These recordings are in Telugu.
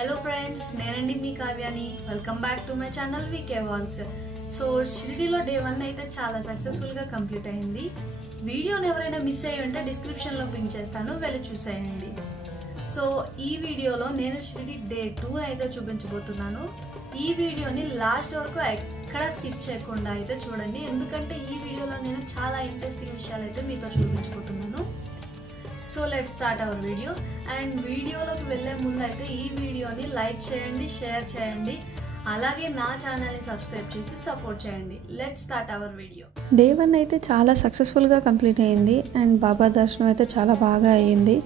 హలో ఫ్రెండ్స్, నేనండి మీ కావ్యాని. Welcome back to my channel VK vlogs. So షిరిడీలో డే 1 అయితే చాలా సక్సెస్ఫుల్గా కంప్లీట్ అయింది. వీడియోని ఎవరైనా మిస్ అయ్యి ఉంటే డిస్క్రిప్షన్లో పింక్ చేస్తాను, వెళ్ళి చూసేయండి. సో ఈ వీడియోలో నేను షిరిడీ డే 2 అయితే చూపించబోతున్నాను. ఈ వీడియోని లాస్ట్ వరకు ఎక్కడ స్కిప్ చేయకుండా అయితే చూడండి, ఎందుకంటే ఈ వీడియోలో నేను చాలా ఇంట్రెస్టింగ్ విషయాలు అయితే మీతో చూపించబోతున్నాను. So let's start our video. And వీడియోలోకి వెళ్ళే ముందు అయితే ఈ వీడియోని లైక్ చేయండి, షేర్ చేయండి, అలాగే నా ఛానల్ని సబ్స్క్రైబ్ చేసి సపోర్ట్ చేయండి. Let's start our video. Day 1 అయితే చాలా సక్సెస్ఫుల్గా కంప్లీట్ అయ్యింది అండ్ బాబా దర్శనం అయితే చాలా బాగా అయ్యింది.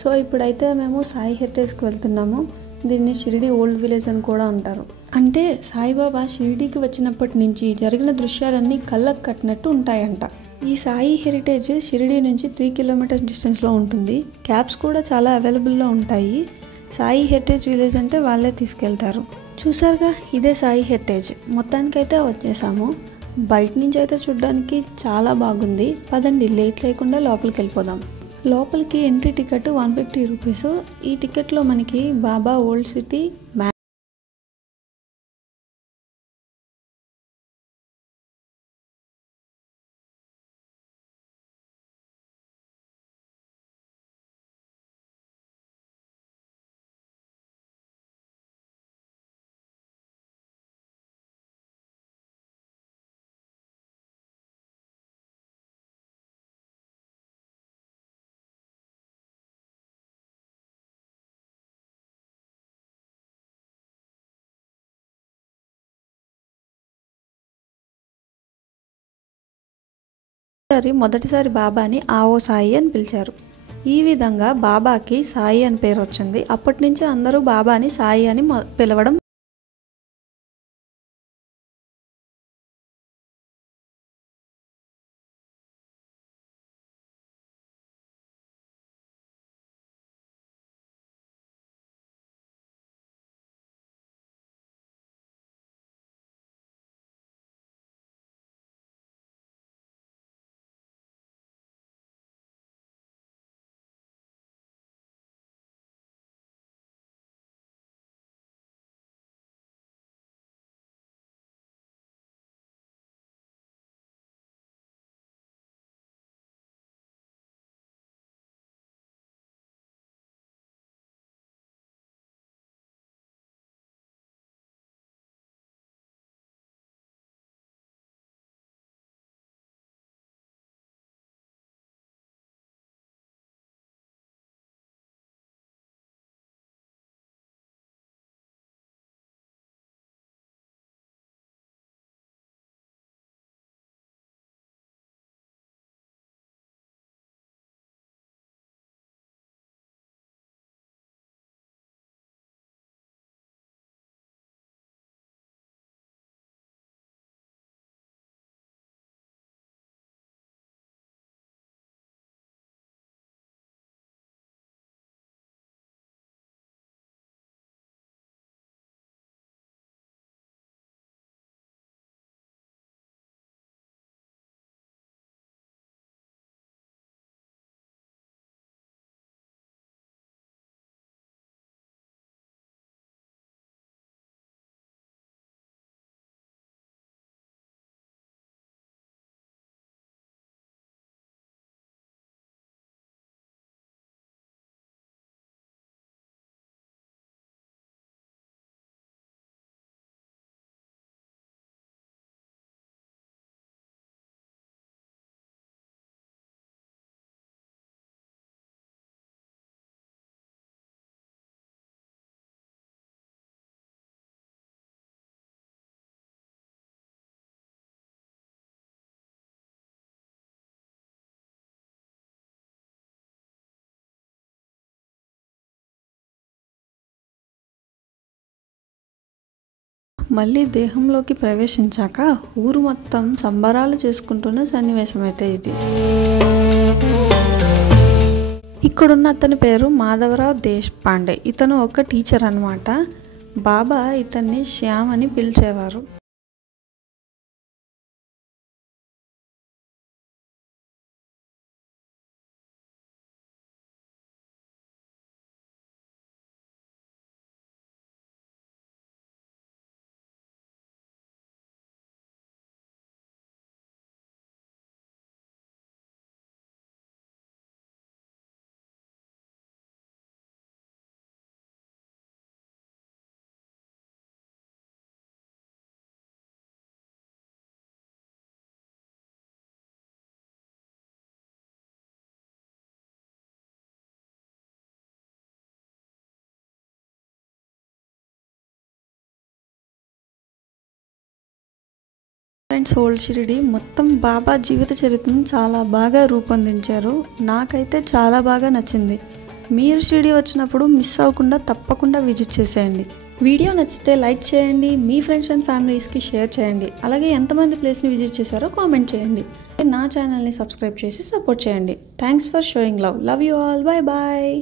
సో ఇప్పుడైతే మేము సాయి హెరిటేజ్కి వెళ్తున్నాము. దీన్ని షిరిడి ఓల్డ్ విలేజ్ అని కూడా అంటారు. అంటే సాయిబాబా షిరిడీకి వచ్చినప్పటి నుంచి జరిగిన దృశ్యాలన్నీ కళ్ళకు కట్టినట్టు ఉంటాయంట. ఈ సాయి హెరిటేజ్ షిరిడీ నుంచి 3 కిలోమీటర్స్ డిస్టెన్స్లో ఉంటుంది. క్యాబ్స్ కూడా చాలా అవైలబుల్లో ఉంటాయి. సాయి హెరిటేజ్ విలేజ్ అంటే వాళ్ళే తీసుకెళ్తారు. చూసారుగా, ఇదే సాయి హెరిటేజ్. మొత్తానికైతే వచ్చేసాము. బయట నుంచి అయితే చూడడానికి చాలా బాగుంది. పదండి, లేట్ లేకుండా లోపలికి వెళ్ళిపోదాం. లోపలికి ఎంట్రీ టికెట్ 150 రూపీస్. ఈ టికెట్లో మనకి బాబా ఓల్డ్ సిటీ, మొదటిసారి బాబాని ఆవో సాయి అని పిలిచారు. ఈ విధంగా బాబాకి సాయి అని పేరు వచ్చింది. అప్పటి నుంచి అందరూ బాబాని సాయి అని పిలవడం. మళ్ళీ దేహంలోకి ప్రవేశించాక ఊరు మొత్తం సంబరాలు చేసుకుంటున్న సన్నివేశం అయితే ఇది. ఇక్కడున్న అతని పేరు మాధవరావు దేశపాండే. ఇతను ఒక టీచర్ అన్నమాట. బాబా ఇతన్ని శ్యామ్ అని పిలిచేవారు. ఫ్రెండ్స్, ఓల్డ్ షిరిడి మొత్తం బాబా జీవిత చరిత్రను చాలా బాగా రూపొందించారు. నాకైతే చాలా బాగా నచ్చింది. మీరు షిరిడి వచ్చినప్పుడు మిస్ అవ్వకుండా తప్పకుండా విజిట్ చేసేయండి. వీడియో నచ్చితే లైక్ చేయండి, మీ ఫ్రెండ్స్ అండ్ ఫ్యామిలీస్కి షేర్ చేయండి. అలాగే ఎంతమంది ప్లేస్ని విజిట్ చేశారో కామెంట్ చేయండి. నా ఛానల్ని సబ్స్క్రైబ్ చేసి సపోర్ట్ చేయండి. Thanks for showing love. Love you all. Bye bye.